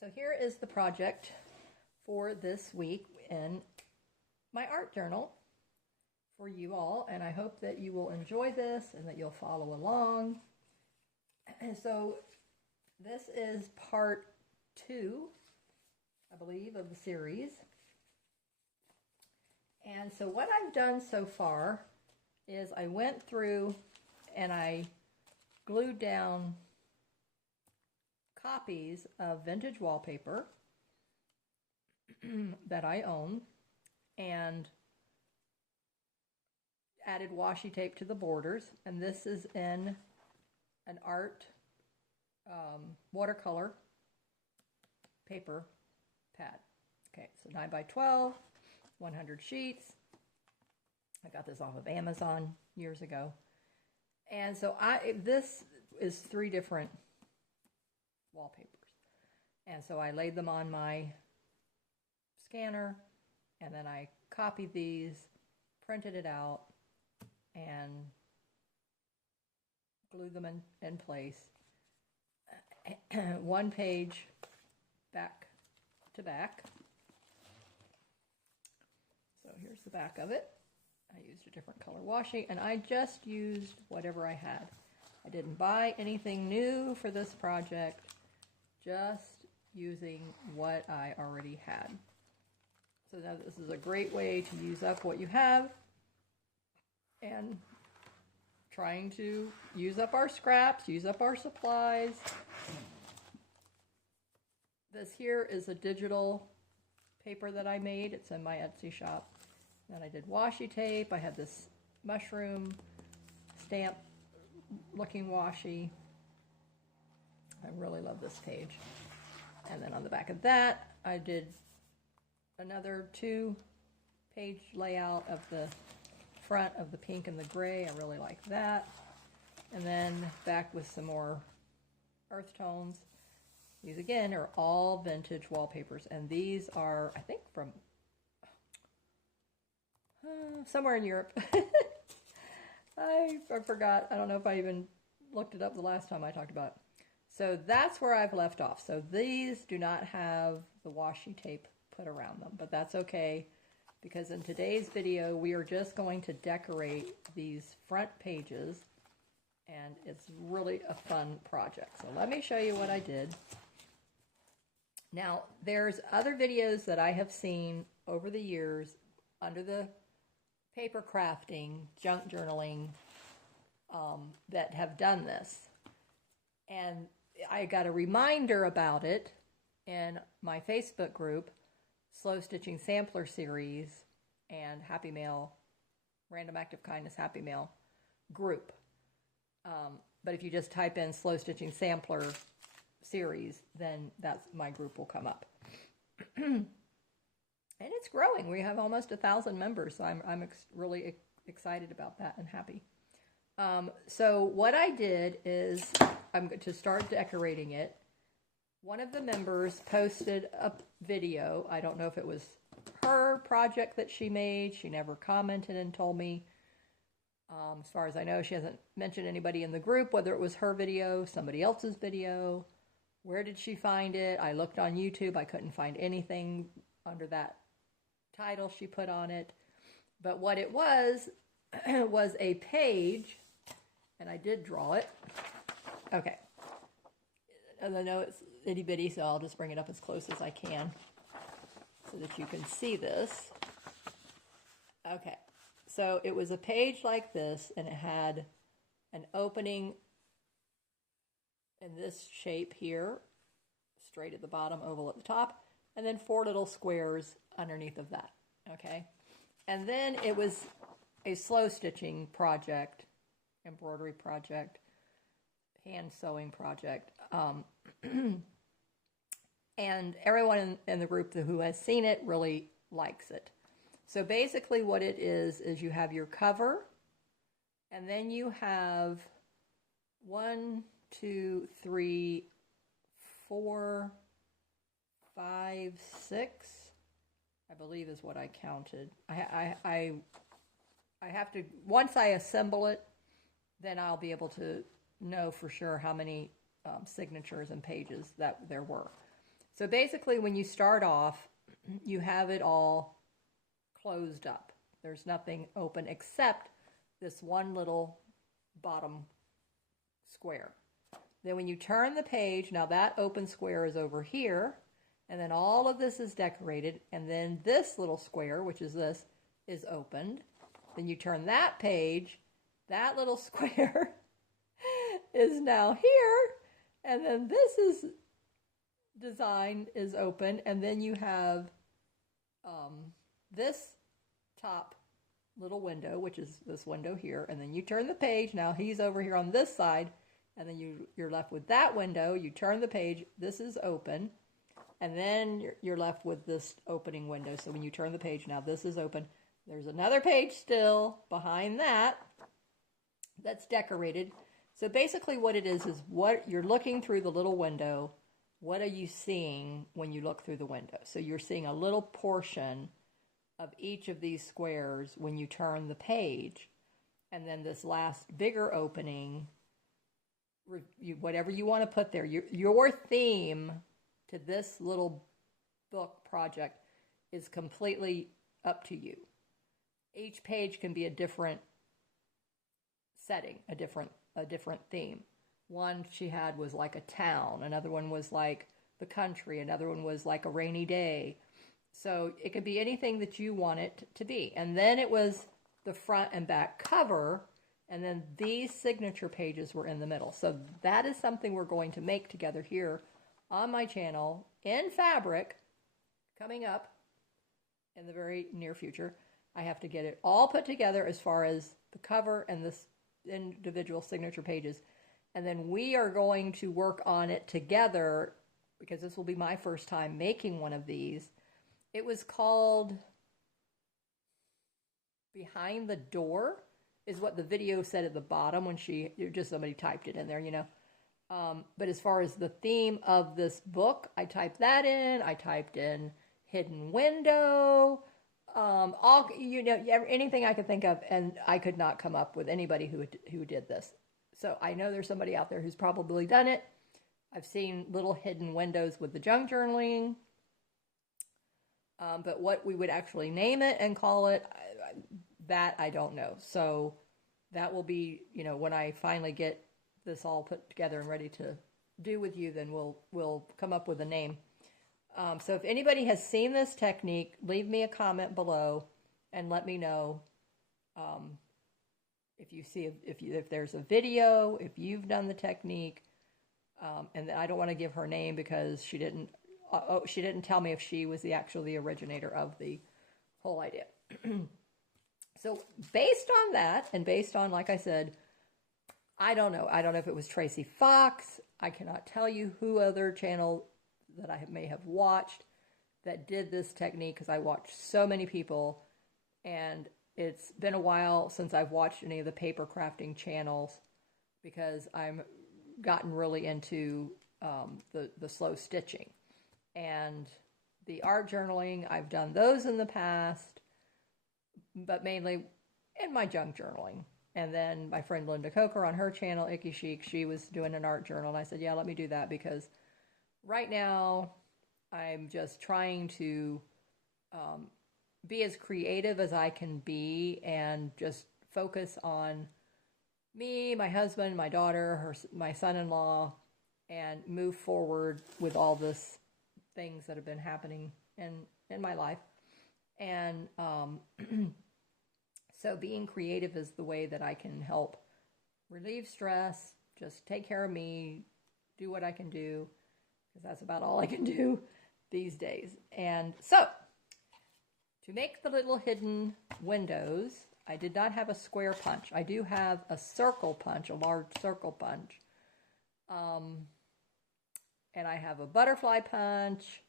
So here is the project for this week in my art journal for you all, and I hope that you will enjoy this and that you'll follow along. And so this is part 2, I believe, of the series. And so what I've done so far is I went through and I glued down copies of vintage wallpaper that I own and added washi tape to the borders. And this is in an art watercolor paper pad. Okay, so 9 by 12, 100 sheets. I got this off of Amazon years ago. And so this is 3 different wallpapers. And so I laid them on my scanner, and then I copied these, printed it out, and glued them in place. 1 page back to back. So here's the back of it. I used a different color washi, and I just used whatever I had. I didn't buy anything new for this project, just using what I already had. So now this is a great way to use up what you have and trying to use up our scraps, use up our supplies. This here is a digital paper that I made. It's in my Etsy shop. Then I did washi tape. I had this mushroom stamp looking washi. I really love this page. And then on the back of that, I did another 2-page layout of the front of the pink and the gray. I really like that. And then back with some more earth tones. These again are all vintage wallpapers, and these are, I think, from somewhere in Europe. I forgot. I don't know if I even looked it up the last time I talked about it. So that's where I've left off. So these do not have the washi tape put around them, but that's okay, because in today's video we are just going to decorate these front pages, and it's really a fun project. So let me show you what I did. Now, there's other videos that I have seen over the years under the paper crafting, junk journaling, that have done this. And I got a reminder about it in my Facebook group, Slow Stitching Sampler Series and Happy Mail, Random Act of Kindness Happy Mail group. But if you just type in Slow Stitching Sampler Series, then that's my group will come up. And it's growing. We have almost 1,000 members, so I'm really excited about that and happy. So what I did is, I'm going to start decorating it. One of the members posted a video. I don't know if it was her project that she made. She never commented and told me. As far as I know, she hasn't mentioned anybody in the group, whether it was her video, somebody else's video. Where did she find it? I looked on YouTube. I couldn't find anything under that title she put on it. But what it was was a page, and I did draw it. Okay. And I know it's itty bitty, so I'll just bring it up as close as I can so that you can see this. Okay. So it was a page like this, and it had an opening in this shape here, straight at the bottom, oval at the top, and then 4 little squares underneath of that, okay? And then it was a slow stitching project, embroidery project, hand sewing project, and everyone in the group who has seen it really likes it. So basically what it is you have your cover, and then you have 1, 2, 3, 4, 5, 6, I believe is what I counted. I have to, once I assemble it, then I'll be able to know for sure how many signatures and pages that there were. So basically, when you start off, you have it all closed up. There's nothing open except this one little bottom square. Then when you turn the page, now that open square is over here, and then all of this is decorated, and then this little square, which is this, is opened. Then you turn that page, that little square is now here, and then this is design is open, and then you have this top little window, which is this window here, and then you turn the page. Now he's over here on this side, and then you're left with that window. You turn the page, this is open, and then you're left with this opening window. So when you turn the page, now this is open. There's another page still behind that that's decorated. So basically what it is what you're looking through the little window. What are you seeing when you look through the window? So you're seeing a little portion of each of these squares when you turn the page. And then this last bigger opening, whatever you want to put there, your theme to this little book project is completely up to you. Each page can be a different setting, a different theme. One she had was like a town. Another one was like the country. Another one was like a rainy day. So it could be anything that you want it to be. And then it was the front and back cover. And then these signature pages were in the middle. So that is something we're going to make together here on my channel in fabric coming up in the very near future. I have to get it all put together as far as the cover and the individual signature pages. And then we are going to work on it together because this will be my first time making one of these. It was called Behind the Door is what the video said at the bottom when somebody typed it in there, you know. But as far as the theme of this book, I typed that in. I typed in hidden window, anything I could think of, and I could not come up with anybody who did this. So I know there's somebody out there who's probably done it. I've seen little hidden windows with the junk journaling. But what we would actually name it and call it, that I don't know. So that will be, when I finally get this all put together and ready to do with you, then we'll come up with a name. So if anybody has seen this technique, leave me a comment below and let me know if you see if there's a video, if you've done the technique. And I don't want to give her name because she didn't tell me if she was the originator of the whole idea. So based on that, and based on, like I said, I don't know if it was Tracy Fox. I cannot tell you who other channel that I may have watched that did this technique, because I watched so many people, and it's been a while since I've watched any of the paper crafting channels because I'm gotten really into the slow stitching. And the art journaling, I've done those in the past, but mainly in my junk journaling. And then my friend Linda Coker on her channel, Icky Chic, she was doing an art journal. And I said, yeah, let me do that, because right now I'm just trying to be as creative as I can be and just focus on me, my husband, my daughter, my son-in-law, and move forward with all this things that have been happening in my life. And so being creative is the way that I can help relieve stress, just take care of me, do what I can do, because that's about all I can do these days. And so to make the little hidden windows, I did not have a square punch. I do have a circle punch, a large circle punch. And I have a butterfly punch.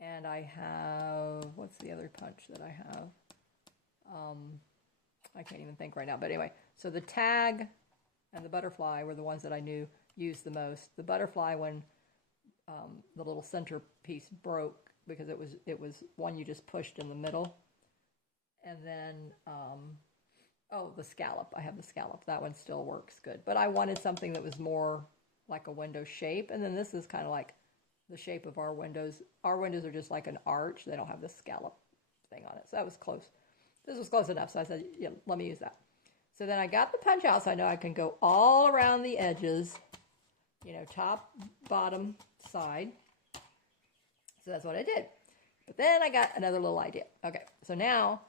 And I have, what's the other punch that I have? I can't even think right now. But anyway, so the tag and the butterfly were the ones that I knew used the most. The butterfly, when the little center piece broke, because it was one you just pushed in the middle. And then, the scallop. I have the scallop. That one still works good. But I wanted something that was more like a window shape. And then this is kind of like the shape of our windows. Our windows are just like an arch. They don't have this scallop thing on it. So that was close. This was close enough. So I said, yeah, let me use that. So then I got the punch out so I know I can go all around the edges, you know, top, bottom, side. So that's what I did. But then I got another little idea. Okay, so now,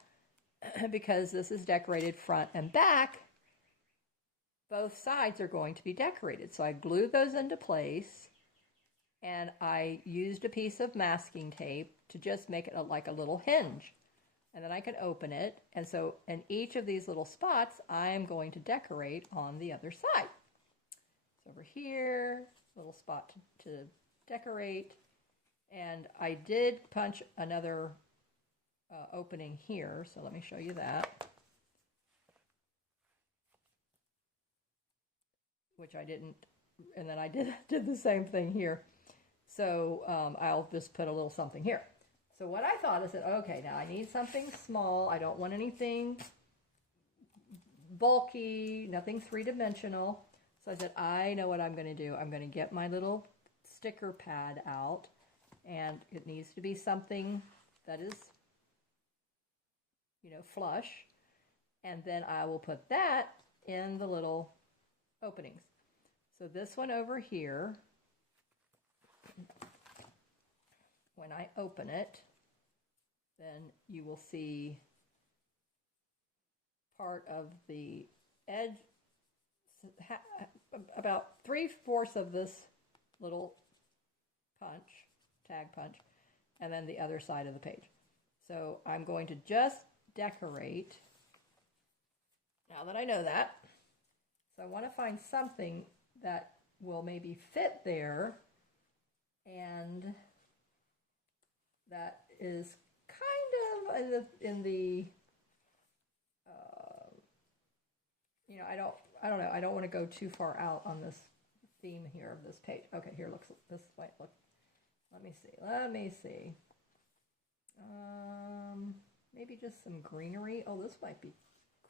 because this is decorated front and back, both sides are going to be decorated. So I glued those into place, and I used a piece of masking tape to just make it like a little hinge. And then I can open it. And so in each of these little spots, I am going to decorate on the other side. So over here, little spot to decorate. And I did punch another opening here. So let me show you that. Which I didn't. And then I did the same thing here. So I'll just put a little something here. So what I thought is that, okay, now I need something small. I don't want anything bulky, nothing three-dimensional. So I said, I know what I'm going to do. I'm going to get my little sticker pad out, and it needs to be something that is, you know, flush. And then I will put that in the little openings. So this one over here, when I open it, then you will see part of the edge, about 3/4 of this little punch, tag punch, and then the other side of the page. So I'm going to just decorate, now that I know that. So I want to find something that will maybe fit there, and that is kind of in the you know, I don't know. I don't want to go too far out on this theme here of this page. Okay, here looks this way. Look, let me see. Maybe just some greenery. Oh, this might be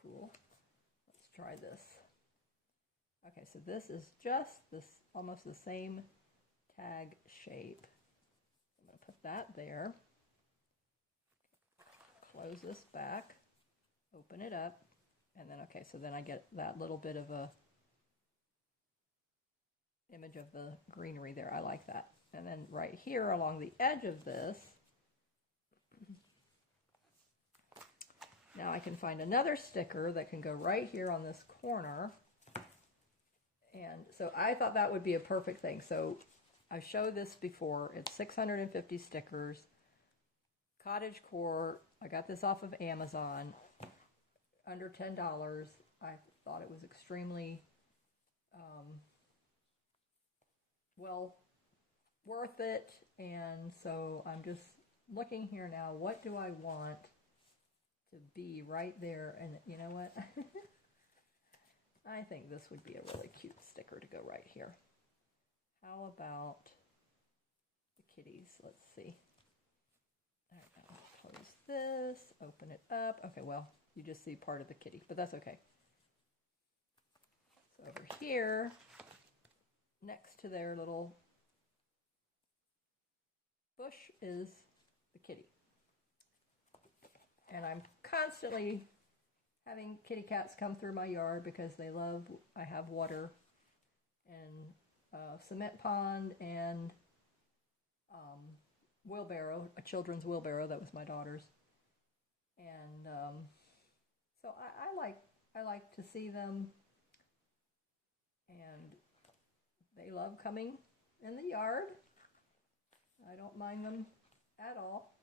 cool. Let's try this. Okay, so this is just this almost the same tag shape. I'm going to put that there. Close this back, open it up, and then, okay, so then I get that little bit of a image of the greenery there. I like that. And then right here along the edge of this, now I can find another sticker that can go right here on this corner. And so I thought that would be a perfect thing. So I showed this before. It's 650 stickers. Cottage core. I got this off of Amazon. Under $10. I thought it was extremely well worth it. And so I'm just looking here now. What do I want to be right there? And you know what? I think this would be a really cute sticker to go right here. How about the kitties? Let's see. All right, I'll close this, open it up. Okay, well, you just see part of the kitty, but that's okay. So over here, next to their little bush is the kitty. And I'm constantly having kitty cats come through my yard because they love, I have water and cement pond and wheelbarrow, a children's wheelbarrow. That was my daughter's. And so I like to see them, and they love coming in the yard. I don't mind them at all.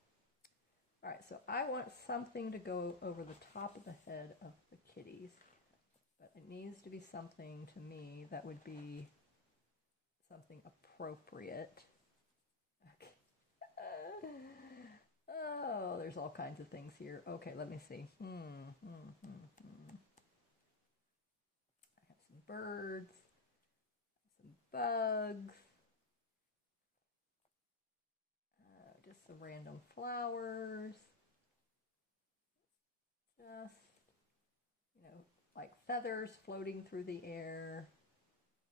All right, so I want something to go over the top of the head of the kitties, but it needs to be something to me that would be something appropriate. Okay. Oh, there's all kinds of things here. Okay, let me see. I have some birds, some bugs, just some random flowers, just, you know, like feathers floating through the air.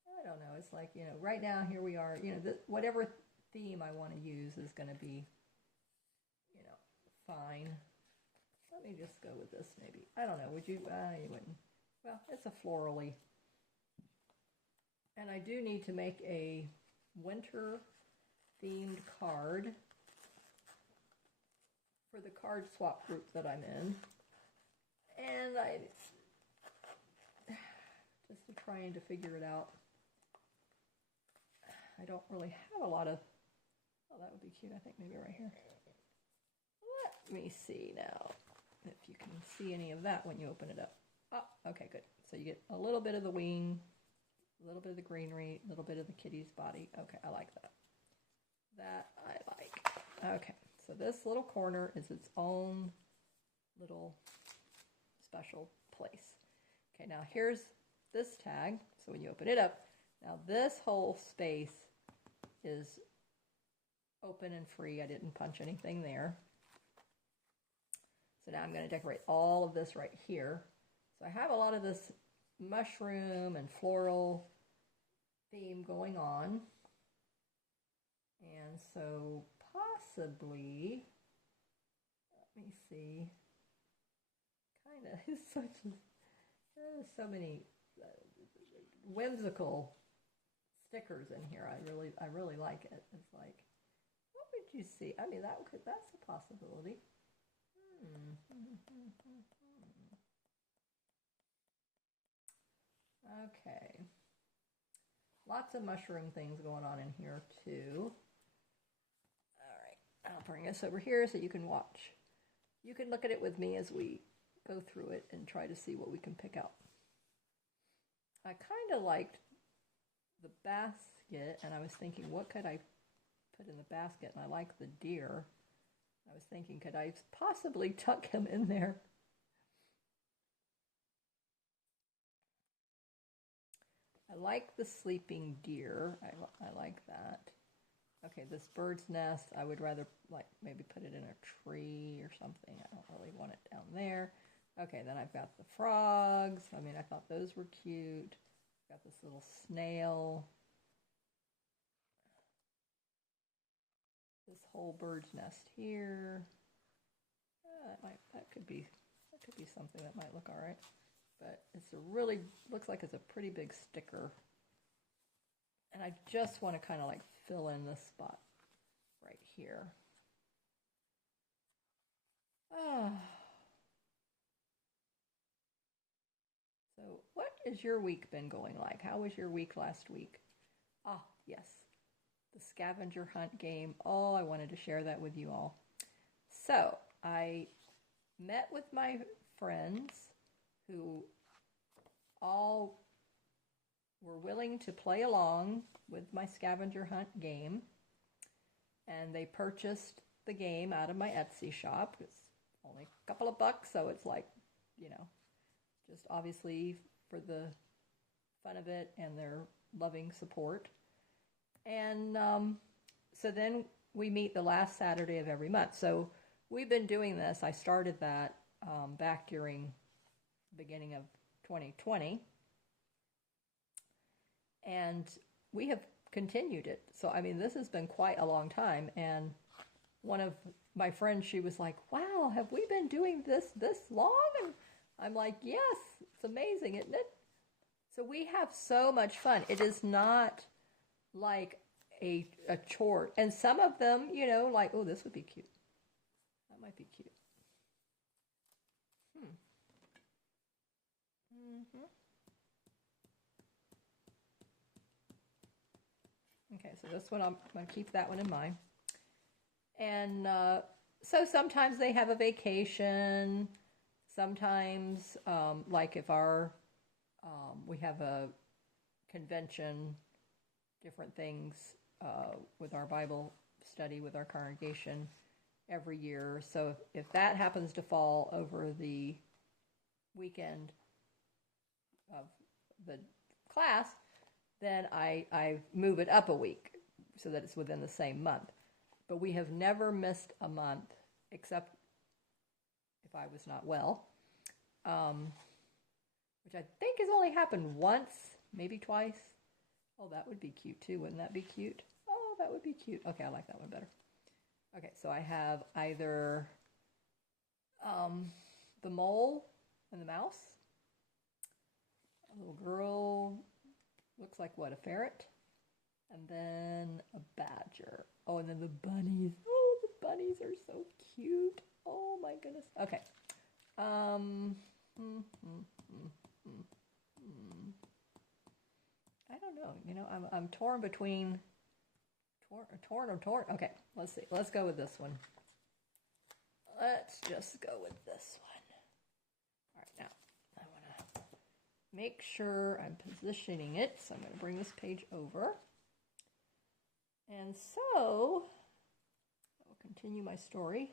I don't know. It's like, you know, right now here we are, you know, whatever theme I want to use is going to be, you know, fine. Let me just go with this maybe. I don't know. Would you? You wouldn't. Well, it's a florally. And I do need to make a winter themed card for the card swap group that I'm in. And I just trying to figure it out. I don't really have a lot of, oh, that would be cute. I think maybe right here. Let me see now if you can see any of that when you open it up. Oh, okay, good. So you get a little bit of the wing, a little bit of the greenery, a little bit of the kitty's body. Okay, I like that. That I like. Okay, so this little corner is its own little special place. Okay, now here's this tag. So when you open it up, now this whole space is open and free. I didn't punch anything there. So now I'm going to decorate all of this right here. So I have a lot of this mushroom and floral theme going on. And so possibly, let me see, kind of there's so many whimsical stickers in here. I really like it. It's like, what would you see? I mean, that's a possibility. Okay. Lots of mushroom things going on in here too. All right, I'll bring this over here so you can watch. You can look at it with me as we go through it and try to see what we can pick out. I kind of liked the basket, and I was thinking, what could I put in the basket? And I like the deer. I was thinking, could I possibly tuck him in there? I like the sleeping deer. I like that. Okay, this bird's nest, I would rather like maybe put it in a tree or something. I don't really want it down there. Okay, then I've got the frogs. I mean, I thought those were cute. Got this little snail. This whole bird's nest here. That could be something that might look all right. But it's looks like it's a pretty big sticker. And I just want to kind of like fill in this spot right here. So what has your week been going like? How was your week last week? Ah, yes, the scavenger hunt game. Oh, I wanted to share that with you all. So I met with my friends who all were willing to play along with my scavenger hunt game. And they purchased the game out of my Etsy shop. It's only a couple of bucks, so it's like, you know, just obviously for the fun of it and their loving support. And so then we meet the last Saturday of every month. So we've been doing this. I started that back during the beginning of 2020. And we have continued it. So, I mean, this has been quite a long time. And one of my friends, she was like, wow, have we been doing this long? And I'm like, yes, it's amazing, isn't it? So we have so much fun. It is not like a chore. And some of them, you know, like, oh, this would be cute. That might be cute. Okay, so this one, I'm going to keep that one in mind. And so sometimes they have a vacation. Sometimes, like if we have a convention, different things with our Bible study with our congregation every year. So if that happens to fall over the weekend of the class, then I move it up a week so that it's within the same month. But we have never missed a month, except if I was not well, which I think has only happened once, maybe twice. Oh, that would be cute too. Wouldn't that be cute? Oh, that would be cute. Okay, I like that one better. Okay, so I have either the mole and the mouse. A little girl, looks like what, a ferret? And then a badger. Oh, and then the bunnies. Oh, the bunnies are so cute. Oh my goodness. Okay. I don't know. You know, I'm torn between torn. Okay, let's see. Let's go with this one. Let's just go with this one. All right, now I want to make sure I'm positioning it. So I'm going to bring this page over. And so I'll continue my story.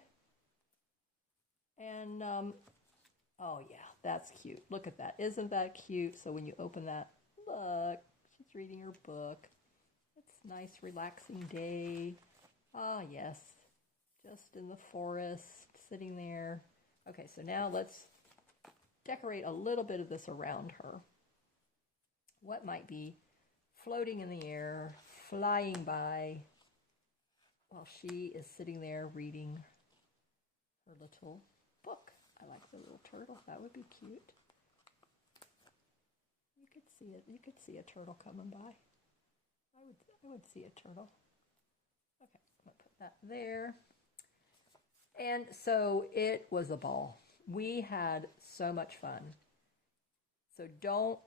And oh yeah, that's cute. Look at that. Isn't that cute? So when you open that, look, she's reading her book. It's a nice, relaxing day. Ah, yes. Just in the forest, sitting there. Okay, so now let's decorate a little bit of this around her. What might be floating in the air, flying by, while she is sitting there reading her little book. I like the little turtle. That would be cute. You could see it. You could see a turtle coming by. I would see a turtle. Okay, I'm going to put that there. And so it was a ball. We had so much fun. So don't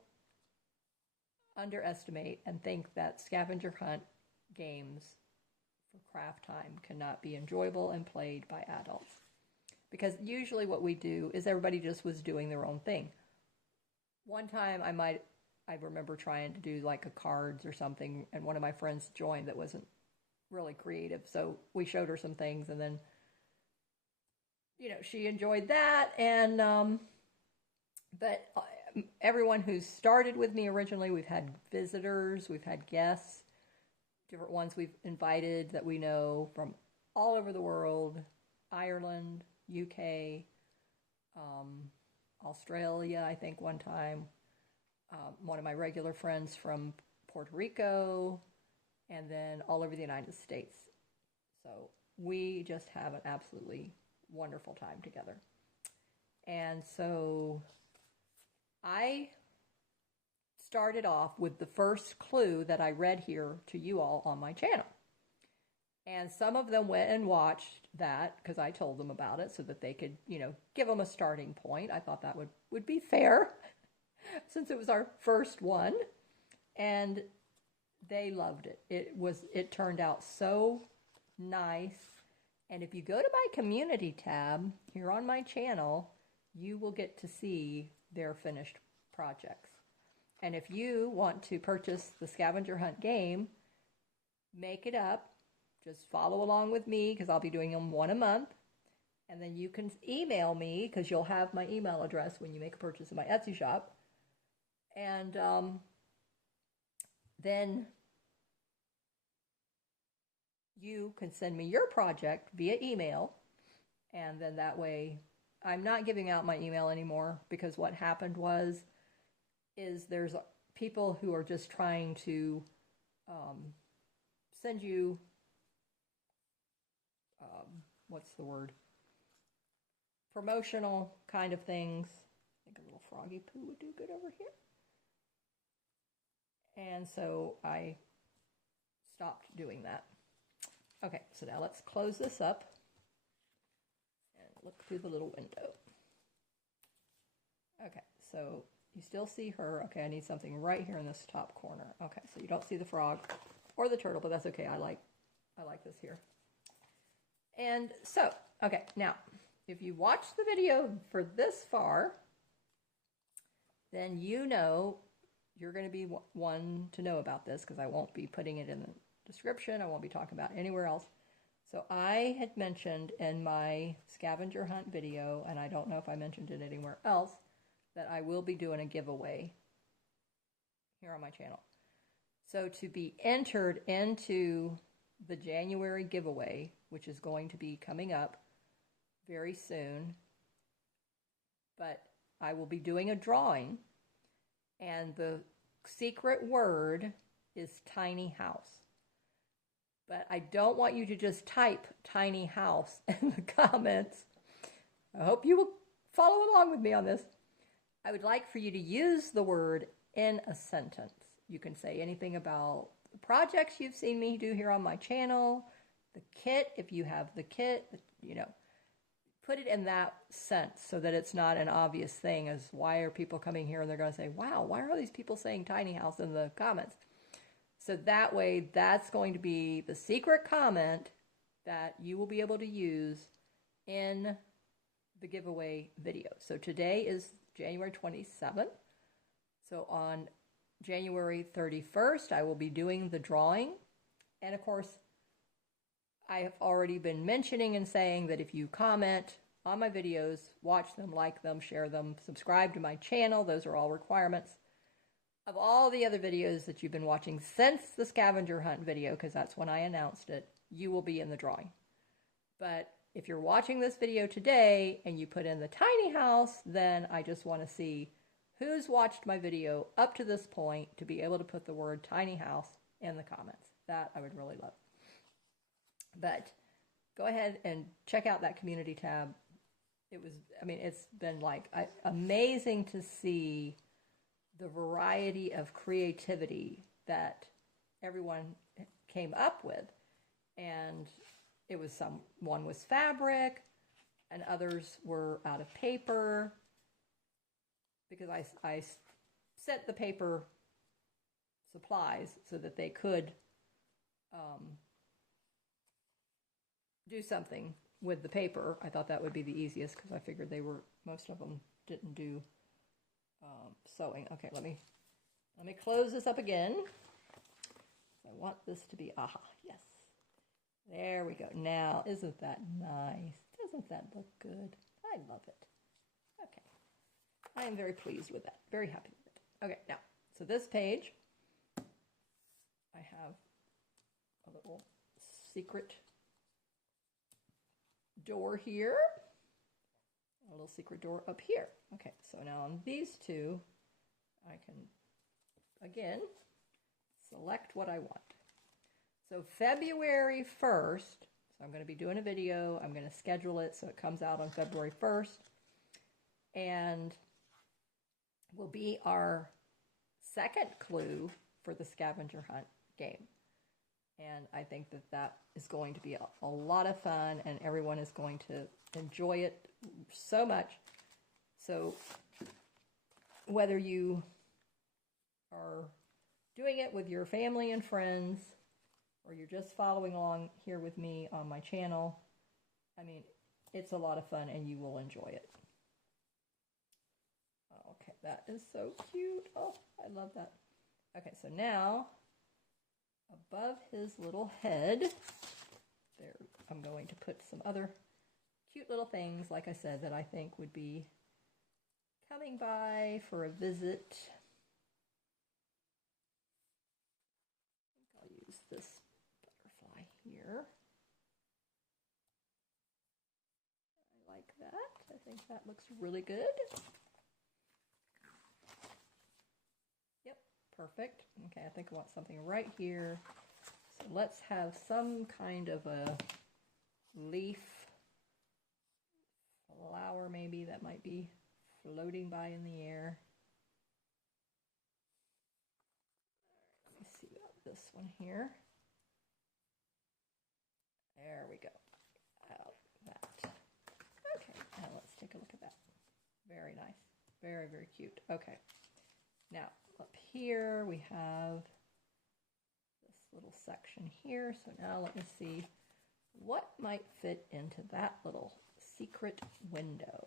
underestimate and think that scavenger hunt games for craft time cannot be enjoyable and played by adults. Because usually what we do is everybody just was doing their own thing. One time I remember trying to do like a cards or something, and one of my friends joined that wasn't really creative. So we showed her some things, and then, you know, she enjoyed that. And, but everyone who started with me originally, we've had visitors, we've had guests, different ones we've invited that we know from all over the world, Ireland, UK, Australia, I think one time, one of my regular friends from Puerto Rico, and then all over the United States. So we just have an absolutely wonderful time together. And so I started off with the first clue that I read here to you all on my channel. And some of them went and watched that because I told them about it so that they could, you know, give them a starting point. I thought that would be fair since it was our first one. And they loved it. It turned out so nice. And if you go to my community tab here on my channel, you will get to see their finished projects. And if you want to purchase the scavenger hunt game, make it up. Just follow along with me because I'll be doing them one a month. And then you can email me because you'll have my email address when you make a purchase in my Etsy shop. And then you can send me your project via email. And then that way, I'm not giving out my email anymore because what happened is there's people who are just trying to send you what's the word? Promotional kind of things. I think a little froggy poo would do good over here. And so I stopped doing that. Okay, so now let's close this up and look through the little window. Okay, so you still see her. Okay, I need something right here in this top corner. Okay, so you don't see the frog or the turtle, but that's okay. I like this here. And so, okay, now, if you watched the video for this far, then you know you're going to be one to know about this because I won't be putting it in the description. I won't be talking about it anywhere else. So I had mentioned in my scavenger hunt video, and I don't know if I mentioned it anywhere else, that I will be doing a giveaway here on my channel. So to be entered into the January giveaway, which is going to be coming up very soon, but I will be doing a drawing, and the secret word is tiny house. But I don't want you to just type tiny house in the comments. I hope you will follow along with me on this. I would like for you to use the word in a sentence. You can say anything about the projects you've seen me do here on my channel, the kit, if you have the kit, you know, put it in that sense so that it's not an obvious thing as why are people coming here and they're going to say, wow, why are all these people saying tiny house in the comments? So that way, that's going to be the secret comment that you will be able to use in the giveaway video. So today is January 27th. So on January 31st, I will be doing the drawing. And of course, I have already been mentioning and saying that if you comment on my videos, watch them, like them, share them, subscribe to my channel, those are all requirements. Of all the other videos that you've been watching since the scavenger hunt video, because that's when I announced it, you will be in the drawing. But if you're watching this video today and you put in the tiny house, then I just want to see who's watched my video up to this point to be able to put the word tiny house in the comments. That I would really love. But go ahead and check out that community tab. It was, I mean, it's been like amazing to see the variety of creativity that everyone came up with. And it was one was fabric and others were out of paper, because I sent the paper supplies so that they could do something with the paper. I thought that would be the easiest because I figured most of them didn't do sewing. Okay, let me close this up again. I want this to be, yes. There we go. Now, isn't that nice? Doesn't that look good? I love it. Okay. I am very pleased with that. Very happy with it. Okay, now, so this page, I have a little secret door here. A little secret door up here. Okay, so now on these two, I can, again, select what I want. So February 1st, so I'm going to be doing a video. I'm going to schedule it so it comes out on February 1st. And will be our second clue for the scavenger hunt game. And I think that is going to be a lot of fun, and everyone is going to enjoy it so much. So whether you are doing it with your family and friends, or you're just following along here with me on my channel, I mean, it's a lot of fun and you will enjoy it. Okay, that is so cute. Oh, I love that. Okay, so now above his little head, there, I'm going to put some other cute little things, like I said, that I think would be coming by for a visit. I think I'll use this butterfly here. I like that. I think that looks really good. Yep, perfect. Okay, I think I want something right here. So let's have some kind of a leaf, flower maybe, that might be floating by in the air. Let me see about this one here. There we go. That. Okay, now let's take a look at that. Very nice. Very, very cute. Okay. Now, up here we have this little section here. So now let me see what might fit into that little secret window.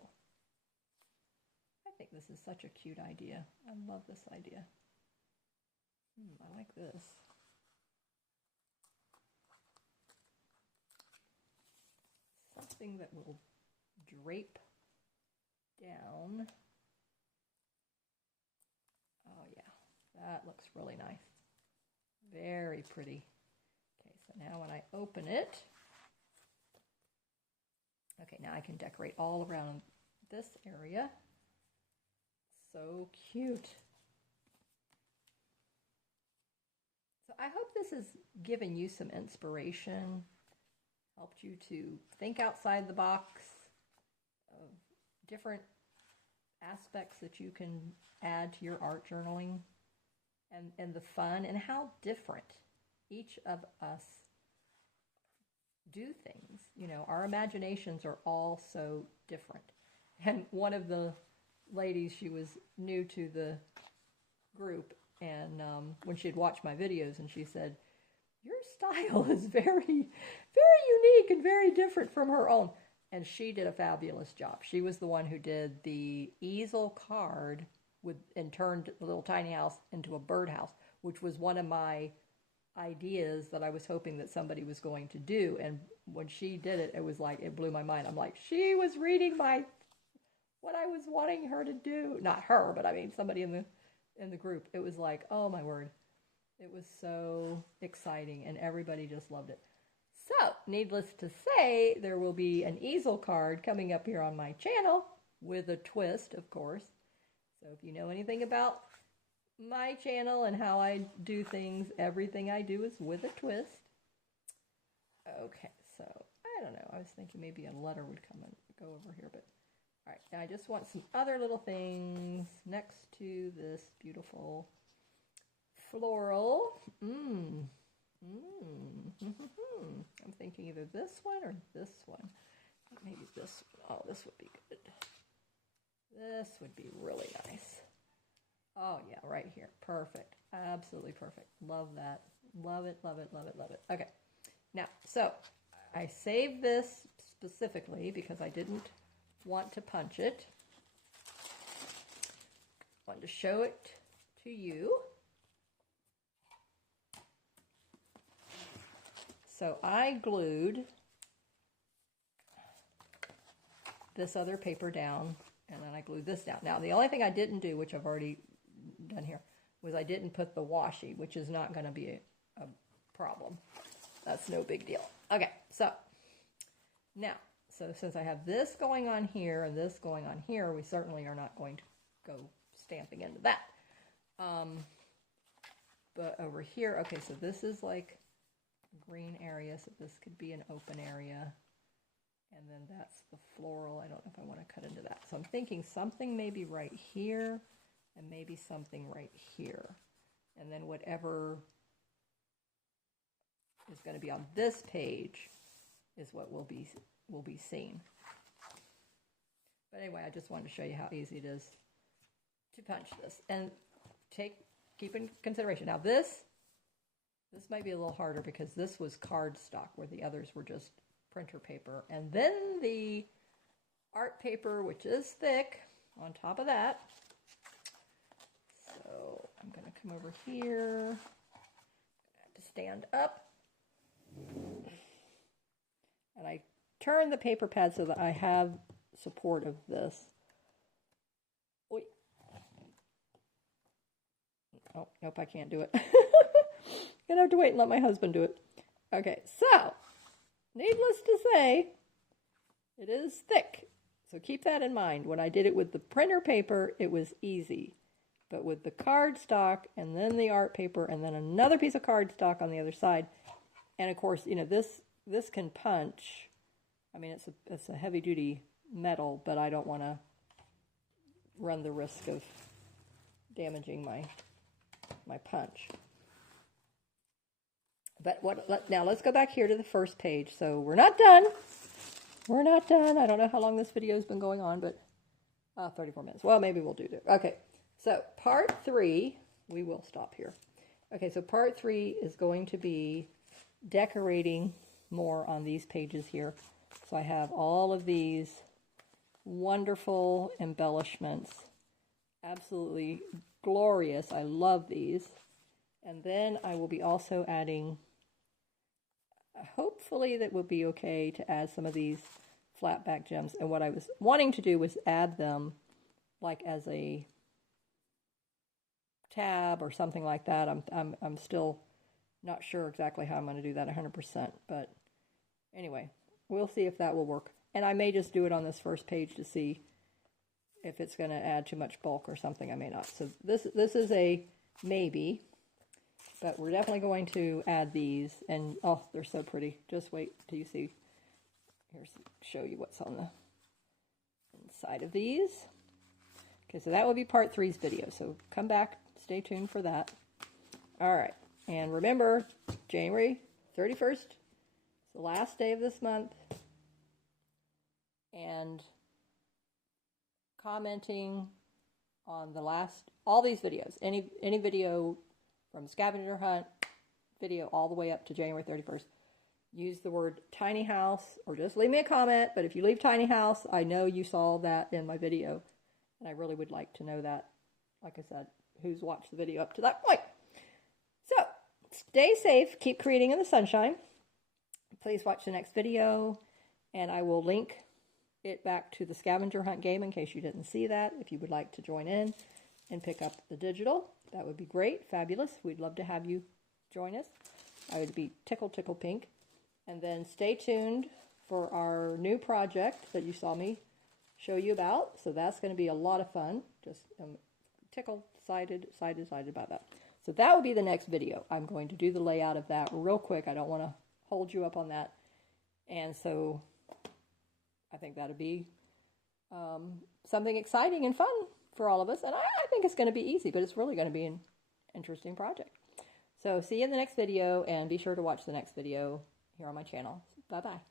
I think this is such a cute idea. I love this idea. I like this. Something that will drape down. Oh yeah, that looks really nice. Very pretty. Okay, so now when I open it, okay, now I can decorate all around this area. So cute. So I hope this has given you some inspiration, helped you to think outside the box of different aspects that you can add to your art journaling, and the fun and how different each of us do things. You know, our imaginations are all so different. And one of the ladies, she was new to the group, and when she had watched my videos, and she said, your style is very, very unique and very different from her own. And she did a fabulous job. She was the one who did the easel card and turned the little tiny house into a birdhouse, which was one of my ideas that I was hoping that somebody was going to do. And when she did it, it was like, it blew my mind. I'm like, she was reading what I was wanting her to do. Not her, but I mean somebody in the group. It was like, oh my word. It was so exciting, and everybody just loved it. So, needless to say, there will be an easel card coming up here on my channel with a twist, of course. So if you know anything about my channel and how I do things, everything I do is with a twist. Okay, so I don't know. I was thinking maybe a letter would come and go over here, but all right. Now I just want some other little things next to this beautiful floral. I'm thinking either this one or this one. Maybe this one. Oh, this would be good. This would be really nice. Oh, yeah, right here. Perfect. Absolutely perfect. Love that. Love it, love it, love it, love it. Okay. Now, so I saved this specifically because I didn't want to punch it. I wanted to show it to you. So I glued this other paper down, and then I glued this down. Now, the only thing I didn't do, which I've already done here, was I didn't put the washi, which is not going to be a problem. That's no big deal. Okay, so now, so since I have this going on here and this going on here, we certainly are not going to go stamping into that. But over here, okay, so this is like green area, so this could be an open area. And then that's the floral. I don't know if I want to cut into that. So I'm thinking something maybe right here and maybe something right here. And then whatever is going to be on this page is what will be seen. But anyway, I just wanted to show you how easy it is to punch this. And keep in consideration. Now this might be a little harder because this was cardstock where the others were just printer paper. And then the art paper, which is thick, on top of that. So I'm going to come over here. I have to stand up. And I turn the paper pad so that I have support of this. Oy. Oh, nope, I can't do it. Gonna have to wait and let my husband do it. Okay, so needless to say, it is thick. So keep that in mind. When I did it with the printer paper, it was easy. But with the cardstock and then the art paper and then another piece of cardstock on the other side, and of course, you know, this can punch. I mean, it's a heavy-duty metal, but I don't want to run the risk of damaging my punch. But now let's go back here to the first page. So we're not done. We're not done. I don't know how long this video has been going on, but 34 minutes. Well, maybe we'll do it. Okay, so part 3, we will stop here. Okay, so part 3 is going to be decorating more on these pages here. So I have all of these wonderful embellishments. Absolutely glorious. I love these. And then I will be also adding, hopefully that will be okay to add some of these flat back gems. And what I was wanting to do was add them like as a tab or something like that. I'm still not sure exactly how I'm going to do that 100%, but anyway, we'll see if that will work. And I may just do it on this first page to see if it's going to add too much bulk or something. I may not. So this is a maybe. But we're definitely going to add these, and oh, they're so pretty. Just wait till you see. Here's show you what's on the inside of these. Okay, so that will be part 3's video. So come back, stay tuned for that. All right, and remember, January 31st is the last day of this month, and commenting on the last, all these videos, any video from scavenger hunt video all the way up to January 31st, use the word tiny house, or just leave me a comment. But if you leave tiny house, I know you saw that in my video, and I really would like to know that, like I said, who's watched the video up to that point. So stay safe, keep creating in the sunshine. Please watch the next video, and I will link it back to the scavenger hunt game in case you didn't see that. If you would like to join in and pick up the digital, that would be great, fabulous. We'd love to have you join us. I would be tickle pink. And then stay tuned for our new project that you saw me show you about. So that's going to be a lot of fun. Just excited about that. So that will be the next video. I'm going to do the layout of that real quick. I don't want to hold you up on that. And so I think that'll be something exciting and fun for all of us. And I think it's going to be easy, but it's really going to be an interesting project. So see you in the next video, and be sure to watch the next video here on my channel. Bye-bye.